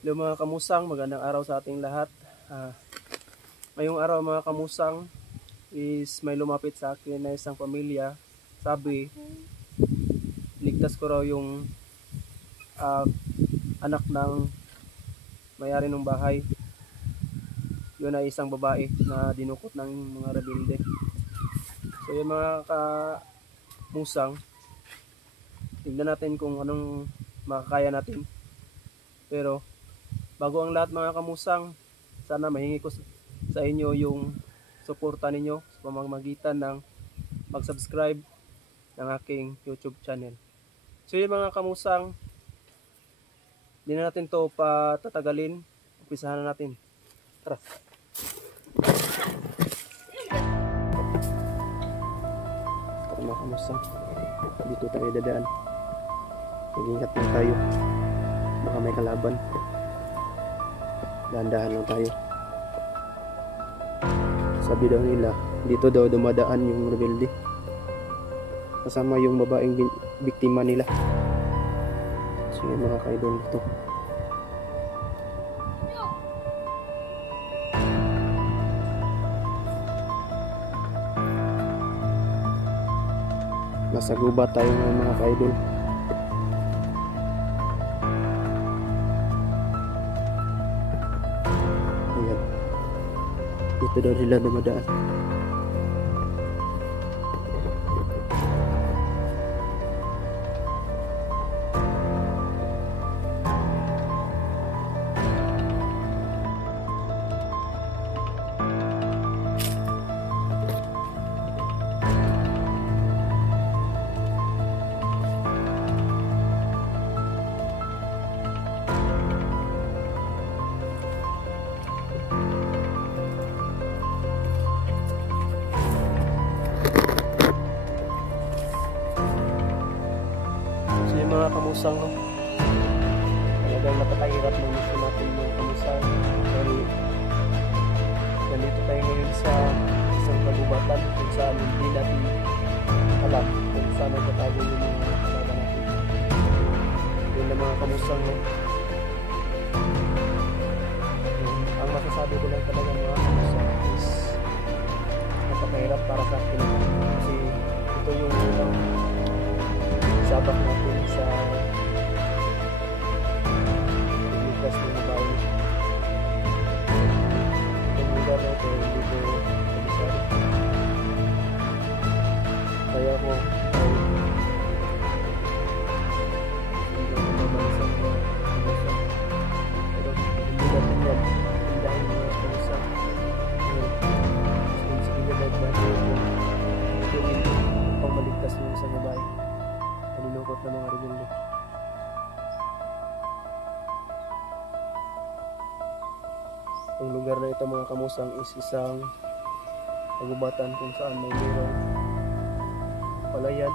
Hello mga kamusang, magandang araw sa ating lahat. Ngayong araw mga kamusang is may lumapit sa akin na isang pamilya. Sabi, ligtas ko raw yung anak ng may-ari ng bahay. Yun ay isang babae na dinukot ng mga rebelde. So yung mga kamusang, tignan natin kung anong makakaya natin. Pero bago ang lahat mga kamusang, sana mahingi ko sa inyo yung suporta ninyo sa pamamagitan ng mag-subscribe ng aking YouTube channel. So yung mga kamusang, hindi na natin to patatagalin. Umpisahan na natin. Tara. Tara mga kamusang, dito tayo dadaan. Mag-ingat lang tayo. Baka may kalaban. Dahan-dahan lang tayo. Sabi daw nila, dito daw dumadaan yung rebelde. Kasama yung babaeng biktima nila. So yun mga kaidol dito. Nasa gubat tayo ng mga kaidol. Dito daw sila dumadaan. Mga kamusang, no? Talagang napakahirap ng gusto natin mga kamusang. Pero nandito tayo ngayon sa isang kagubatan kung saan hindi natin alam kung saan nagtatago yung mga kalaban natin. Yun na mga kamusang, no? Ang masasabi ko lang talaga mga kamusang is napakahirap para sa akin kasi ito yung unang sabak natin sa ligtas ng babae. Itong lugar na ito hindi ko kabisari. Kaya ko ay hindi ko nabalasang mga kamusang. Pero hindi natin yan dahil mga kamusang responsibilidad natin yung upang maligtas ng isang babae. Nilukot ng mga rebelde. Ang lugar na ito mga kamusang is isang kagubatan kung saan may mayroong palayan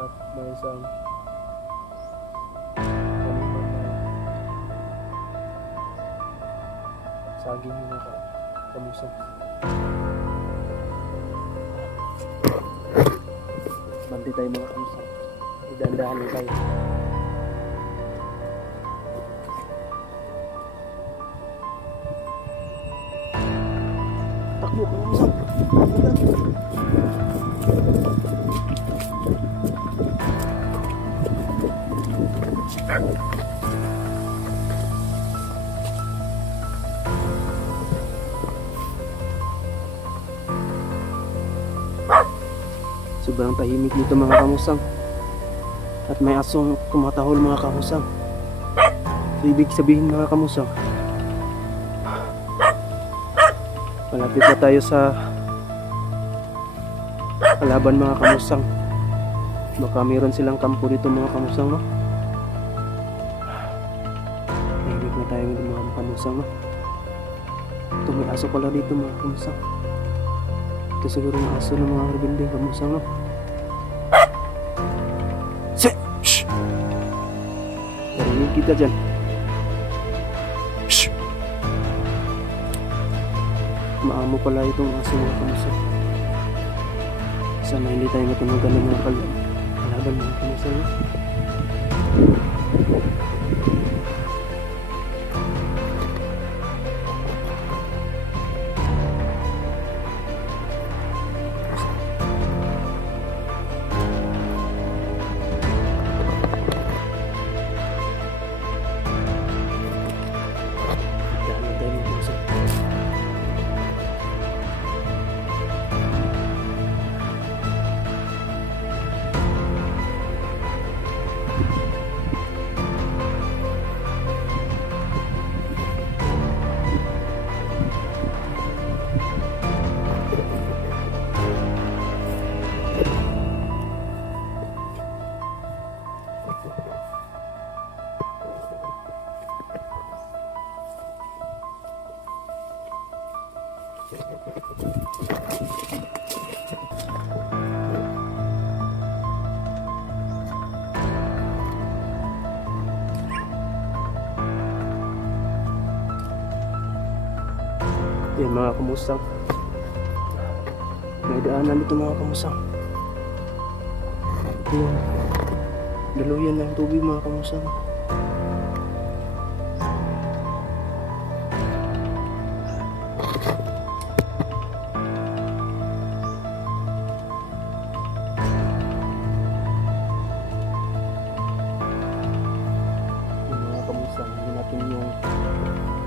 at may isang taniman na saging mga kamusang. Bantay tayo mga kamusang. Idandahan lang tayo. Takbo kamusang. Sobrang tahimik dito mga kamusang. At may asong tumatahol mga kamusang. So, ibig sabihin mga kamusang, malapit na tayo sa kalaban mga kamusang. Baka mayroon silang kampo dito mga kamusang, no? Tahimik na tayo dito mga kamusang, no? Ito may aso pala dito mga kamusang. Ito siguro ng aso ng mga rebelde kamusang, no? Shh! Narinig kita dyan. Shh! Maamo pala itong aso mga kamusang. Sana hindi tayo matunugan ng mga kalaban mga kamusang, no? Yan mga kamusang. May daanan dito mga kamusang. Yan. Daluyan ng tubig mga kamusang.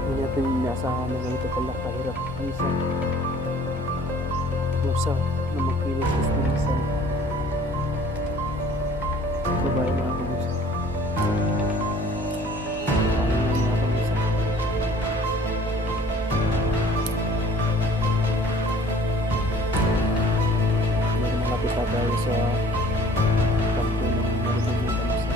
Hindi natin inaasahan na ganito pala kahirap minsan musang na magpilit sa minsan babae mga kamusang. Mga kamusang meron mga kapita tayo sa kampo ng marunong yung kamusang.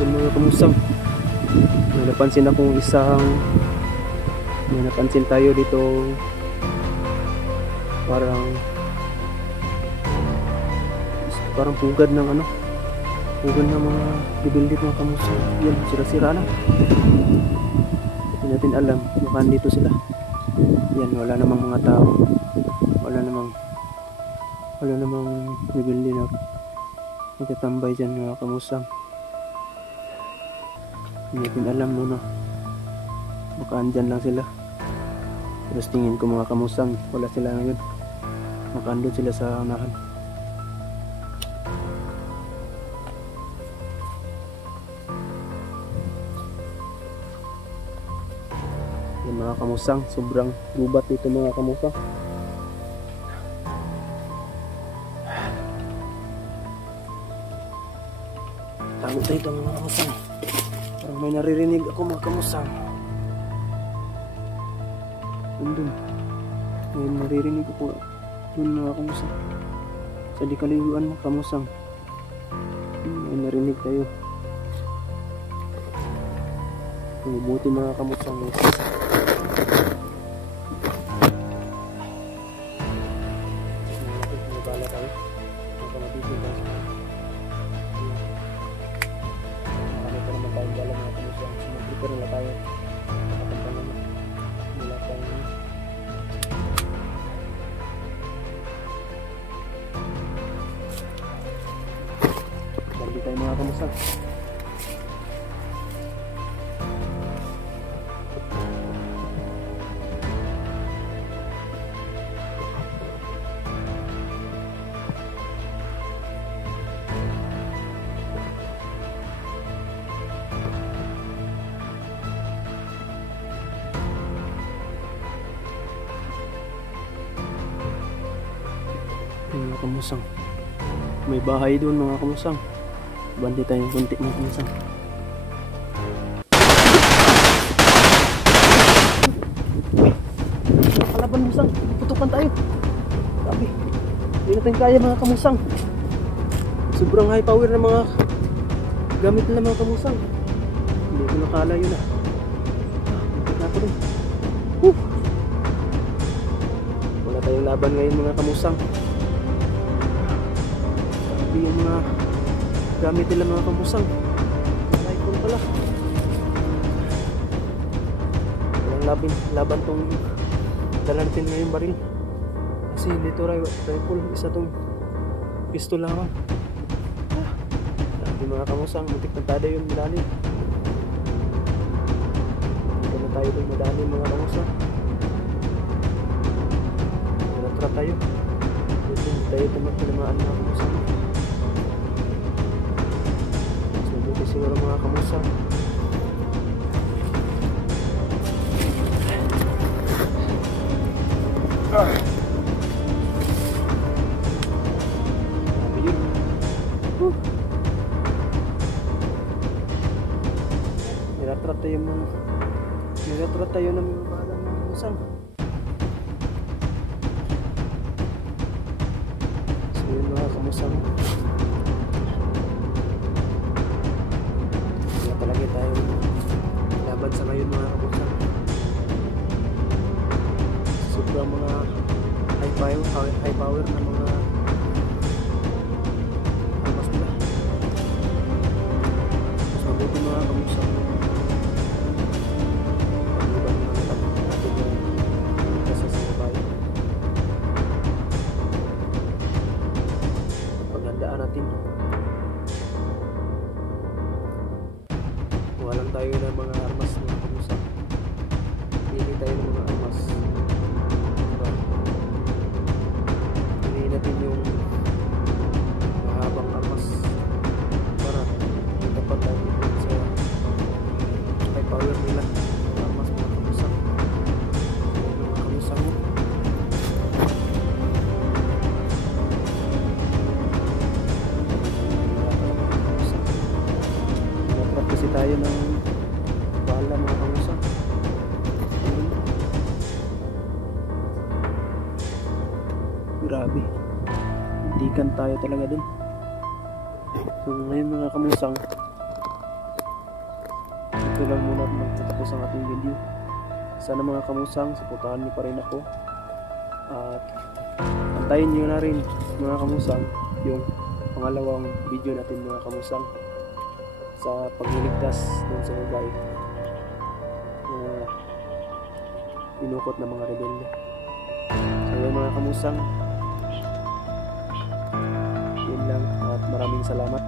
Ito mga kamusang, may napansin akong may napansin tayo dito parang pugad ng pugad ng mga bibildit mga kamusang. Yan, sira-sira lang. Hindi natin alam kung dito sila. Yan, wala namang mga tao, wala namang bibildit na nagtatambay dyan mga kamusang. Hindi natin alam muna, baka andyan lang sila. Pero tingin ko mga kamusang, wala sila ngayon, baka andun sila sa unahan. Yan mga kamusang, sobrang gubat dito mga kamusang. Tago tayo ito mga kamusang. Parang may naririnig ako mga kamusang. Andun. May naririnig ako dun mga kamusang. Sa di kaliguan mga kamusang. May narinig tayo. Buti mga kamusang. Nabala tayo. Nakamabigil tayo. Tayong dala mga kamusang, sumag-prepare na tayo. Nakapagpan naman mula tayong barbie tayo mga kamusang. Mga kamusang, may bahay doon mga kamusang. Bandi tayong kunti mga kamusang. Kalaban musang, putukan tayo. Sabi, hindi natin kaya mga kamusang. Sobrang high power na mga gamit nila mga kamusang. Hindi ko nakala yun ah. Ikot na ako dun. Wala tayong laban ngayon mga kamusang. Yung mga gamit nila mga kamusang, rifle pala. Walang laban tong dala natin ngayong baril, kasi dito rifle, isa tong pistol lang. Sabi mga kamusang, muntik na tada yung madali. Hindi na tayo doon madali mga kamusang. Natra tayo, hindi tayo tumatalamaan mga kamusang. Siguro mga kamusang, tayo mga nilatrat tayo ng mga balang mga kamusang. So yun mga kamusang, kaya palagi tayo laban sa ngayon mga kamusang. Sobrang mga high power na mga armas nila. So buti mga kamusang, pag-iban na natin yung kasa sa babae. Paghandaan natin, walang tayo ng mga armas mga kamusang. Pili tayo ng mga armas. Piliin natin yung mahabang armas para tapat tayo sa high power nila. Armas mga kamusang. Mga kamusang mo. Natrap kasi tayo ng bala mga kamusang. Grabe, hintikan tayo talaga dun. So ngayon mga kamusang, ito lang muna magtatapos ang ating video. Sana mga kamusang, supportahan niyo pa rin ako. At antayin niyo na rin mga kamusang yung pangalawang video natin mga kamusang sa pagliligtas dun sa babae na dinukot ng mga rebelde. So yun mga kamusang, yun lang at maraming salamat.